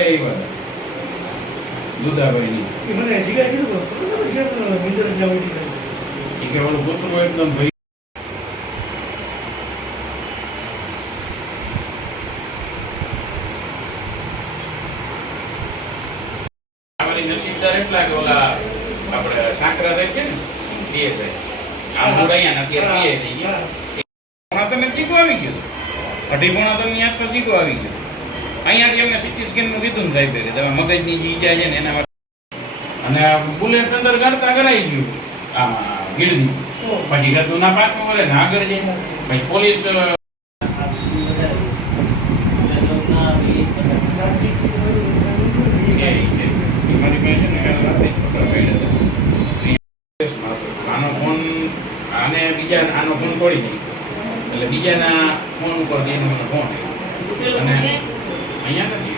આવ્યા હતા દુદાભાઈની એ મને શીખાય કીધું ખબર નથી કેમ મિંદર જ એ કે ઓલું કૂતરું એકદમ ભાઈ અમારી નસીબદાર એટલા કે ઓલા આપણે સાંકરા થાય છે ને એ છે. આ મૂળ અહીંયા નથી પીએ થઈ ગયા પોણા તને ચીકુ આવી ગયો. અઢી પોણા તનની આસપાસ ચીકુ આવી ગયું. અહીંયાથી અમે સીટી સ્કેન લીધું ને સાહેબે કે તમે મગજની જે ઈજા છે ને એના માટે. અને બુલેટ અંદર ગણતા ગણાઈ ગયું. આમાં ગીડની પછી કીધું ના પાછું વળે ને આગળ જાય. પછી પોલીસ. આનો ફોન આને બીજા આનો ફોન તોડી નાખ્યો એટલે બીજાના ફોન ઉપર જઈને મને ફોન અને અહીંયા નથી